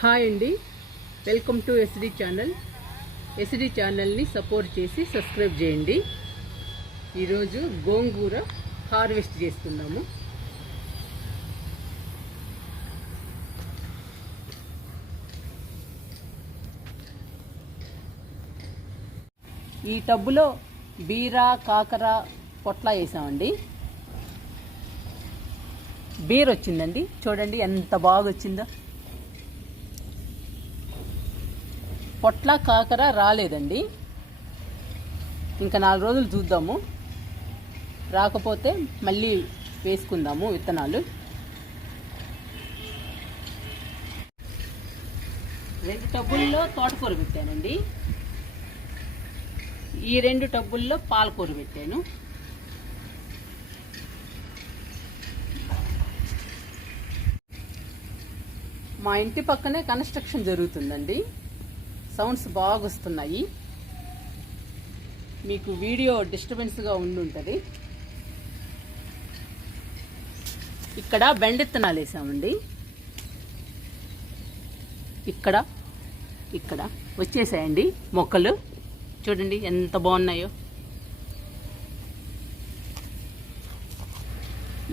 Hi అండి. Welcome to SD channel. SD ఛానల్ని support చేసి సబ్స్క్రైబ్ చేయండి. ఈరోజు గోంగూర హార్వెస్ట్ చేస్తున్నాము. ఈ టబ్బులో బీర కాకర పొట్ల వేసామండి. బీర్ వచ్చిందండి చూడండి ఎంత బాగా వచ్చిందో పొట్ల కాకర రాలేదండి. ఇంకా నాలుగు రోజులు చూద్దాము. రాకపోతే మళ్ళీ వేసుకుందాము విత్తనాలు. రెండు టబ్బుల్లో తోటకూర పెట్టానండి. ఈ రెండు టబ్బుల్లో పాలకూర పెట్టాను. మా ఇంటి పక్కనే కన్స్ట్రక్షన్ జరుగుతుందండి. సౌండ్స్ బాగా వస్తున్నాయి మీకు వీడియో డిస్టర్బెన్స్గా ఉండుంటుంది. ఇక్కడ బెండెత్తనాలు వేసామండి. ఇక్కడ ఇక్కడ వచ్చేసాయండి మొక్కలు. చూడండి ఎంత బాగున్నాయో.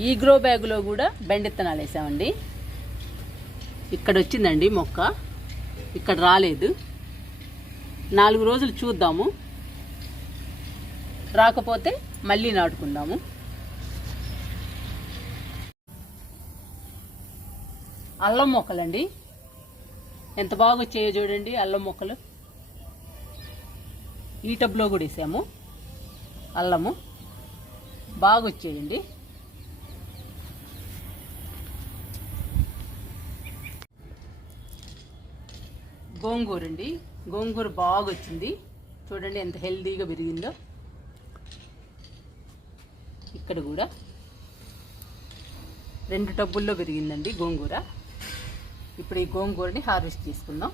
ఈ గ్రో బ్యాగులో కూడా బెండెత్తనాలు వేసామండి. ఇక్కడ వచ్చిందండి మొక్క. ఇక్కడ రాలేదు. నాలుగు రోజులు చూద్దాము. రాకపోతే మళ్ళీ నాటుకుందాము. అల్లం మొక్కలండి. ఎంత బాగా వచ్చాయో చూడండి అల్లం మొక్కలు. ఈ టబ్లో కూడా వేసాము. అల్లము. బాగా వచ్చేయండి. గోంగూర అండి గోంగూర బాగా వచ్చింది చూడండి ఎంత హెల్దీగా పెరిగిందో ఇక్కడ కూడా రెండు టబ్బుల్లో పెరిగిందండి గోంగూర. ఇప్పుడు ఈ గోంగూరని హార్వెస్ట్ చేసుకుందాం.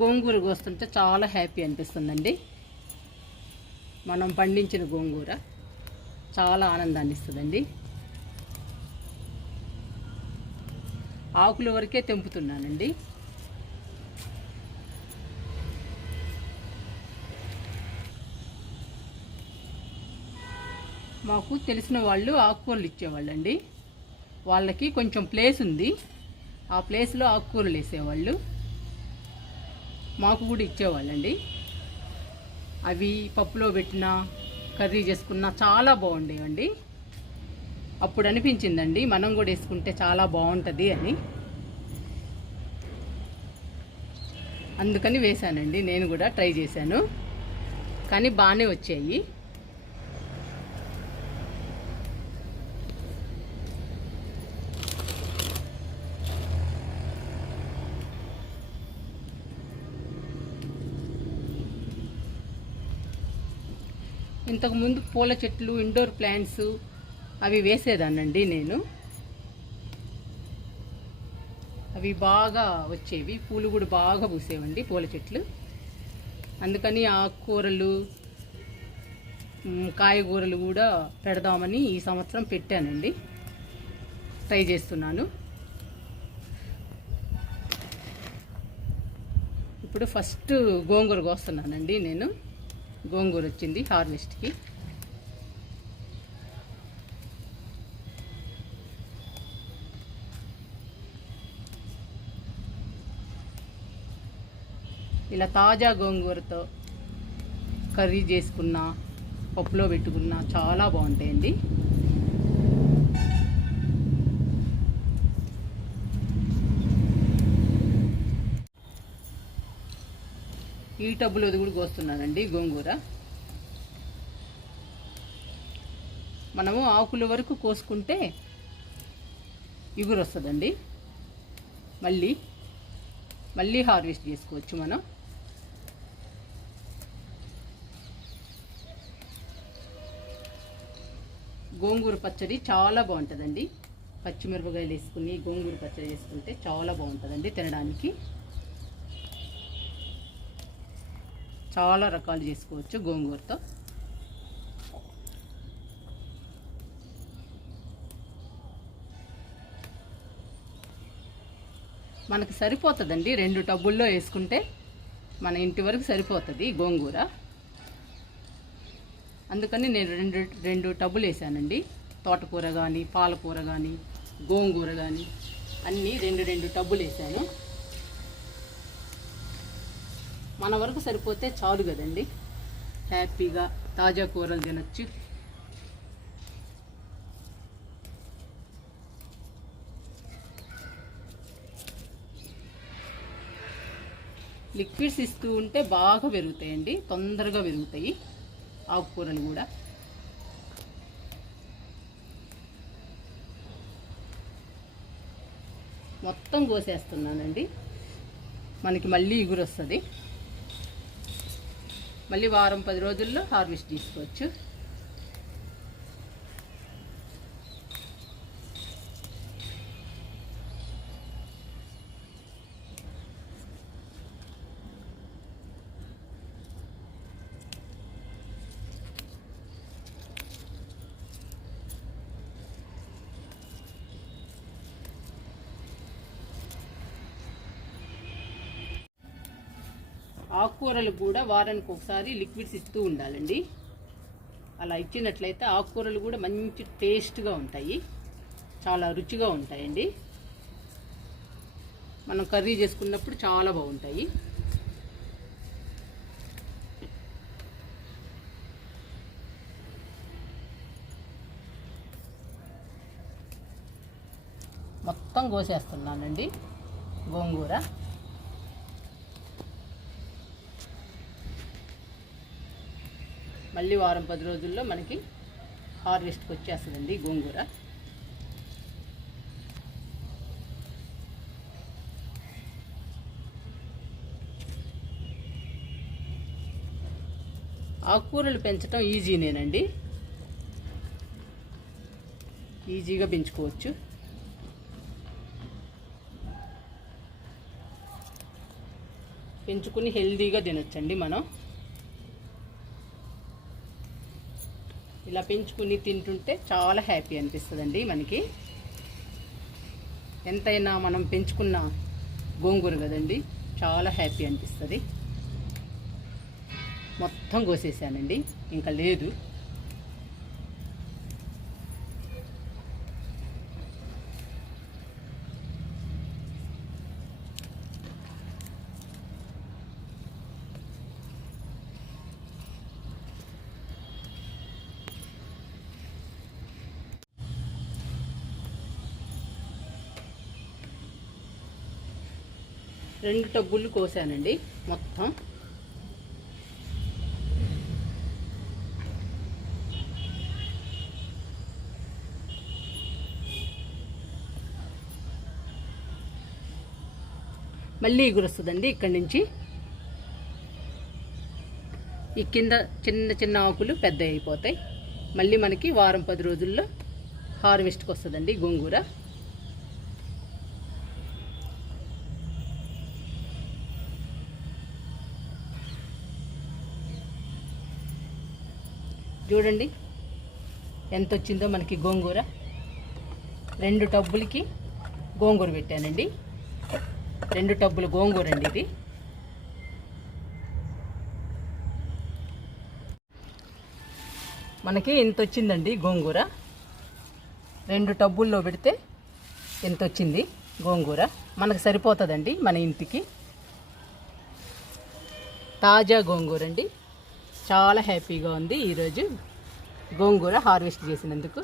గోంగూర కోస్తుంటే చాలా హ్యాపీ అనిపిస్తుందండి. మనం పండించిన గోంగూర చాలా ఆనందాన్ని ఇస్తుందండి. ఆకుల వరకే తెంపుతున్నానండి. మాకు తెలిసిన వాళ్ళు ఆకుకూరలు ఇచ్చేవాళ్ళండి. వాళ్ళకి కొంచెం ప్లేస్ ఉంది. ఆ ప్లేస్లో ఆకుకూరలు వేసేవాళ్ళు. మాకు కూడా ఇచ్చేవాళ్ళండి. అవి పప్పులో పెట్టిన కర్రీ చేసుకున్న చాలా బాగుండేవండి. అప్పుడు అనిపించిందండి మనం కూడా వేసుకుంటే చాలా బాగుంటుంది అని. అందుకని వేశానండి నేను కూడా ట్రై చేశాను. కానీ బాగానే వచ్చాయి. ఇంతకుముందు పూల చెట్లు ఇండోర్ ప్లాంట్స్ అవి వేసేదానండి నేను. అవి బాగా వచ్చేవి. పూలు కూడా బాగా పూసేవండి పూల చెట్లు. అందుకని ఆకుకూరలు కాయగూరలు కూడా పెడదామని ఈ సంవత్సరం పెట్టానండి. ట్రై చేస్తున్నాను. ఇప్పుడు ఫస్ట్ గోంగూర కోస్తున్నానండి నేను. గోంగూర వచ్చింది హార్వెస్ట్కి ఇలా తాజా గోంగూరతో కర్రీ చేసుకున్న పప్పులో పెట్టుకున్న చాలా బాగుంటాయండి. ఈ టబ్బులోది కూడా కోస్తున్నానండి గోంగూర. మనము ఆకుల వరకు కోసుకుంటే ఇగురు వస్తుందండి మళ్ళీ మళ్ళీ హార్వెస్ట్ చేసుకోవచ్చు మనం. గోంగూర పచ్చడి చాలా బాగుంటుందండి. పచ్చిమిరపకాయలు వేసుకుని గోంగూర పచ్చడి వేసుకుంటే చాలా బాగుంటుందండి తినడానికి. చాలా రకాలు చేసుకోవచ్చు గోంగూరతో. మనకు సరిపోతుందండి రెండు టబ్బుల్లో వేసుకుంటే మన ఇంటి వరకు సరిపోతుంది గోంగూర. అందుకని నేను రెండు రెండు టబ్బులు వేసానండి. తోటకూర కానీ పాలకూర కానీ గోంగూర కానీ అన్నీ రెండు రెండు టబ్బులు వేసాను. మన వరకు సరిపోతే చాలు కదండి. హ్యాపీగా తాజా కూరలు తినచ్చు. లిక్విడ్స్ ఇస్తూ ఉంటే బాగా పెరుగుతాయండి తొందరగా పెరుగుతాయి ఆకుకూరలు కూడా. మొత్తం కోసేస్తున్నానండి. మనకి మళ్ళీ ఇగురు వస్తుంది. మళ్ళీ వారం పది రోజుల్లో హార్వెస్ట్ తీసుకోవచ్చు ఆకుకూరలు కూడా వారానికి ఒకసారి లిక్విడ్స్ ఇస్తూ ఉండాలండి. అలా ఇచ్చినట్లయితే ఆకుకూరలు కూడా మంచి టేస్ట్గా ఉంటాయి. చాలా రుచిగా ఉంటాయండి. మనం కర్రీ చేసుకున్నప్పుడు చాలా బాగుంటాయి. మొత్తం కోసేస్తున్నానండి గోంగూర. మళ్ళీ వారం పది రోజుల్లో మనకి హార్వెస్ట్కి వచ్చేస్తుందండి గోంగూర. ఆకుకూరలు పెంచడం ఈజీనేనండి. ఈజీగా పెంచుకోవచ్చు. పెంచుకుని హెల్దీగా తినొచ్చండి మనం. ఇలా పెంచుకుని తింటుంటే చాలా హ్యాపీ అనిపిస్తుందండి మనకి. ఎంతైనా మనం పెంచుకున్న గోంగూర కదండి చాలా హ్యాపీ అనిపిస్తుంది. మొత్తం కోసేసానండి ఇంకా లేదు. రెండు టబ్బులు కోసానండి మొత్తం. మళ్ళీ ఎగురు వస్తుందండి ఇక్కడి నుంచి. ఈ కింద చిన్న చిన్న ఆకులు పెద్ద అయిపోతాయి. మళ్ళీ మనకి వారం పది రోజుల్లో హార్వెస్ట్కి వస్తుందండి గోంగూర. చూడండి. ఎంత వచ్చిందో మనకి గోంగూర. రెండు టబ్బులకి గోంగూర పెట్టానండి. రెండు టబ్బులు గోంగూర అండి ఇది. మనకి ఇంత వచ్చిందండి గోంగూర? రెండు టబ్బుల్లో పెడితే ఎంత వచ్చింది గోంగూర? మనకు సరిపోతుందండి మన ఇంటికి. తాజా గోంగూర అండి. చాలా హ్యాపీగా ఉంది. ఈరోజు గోంగూర హార్వెస్ట్ చేసినందుకు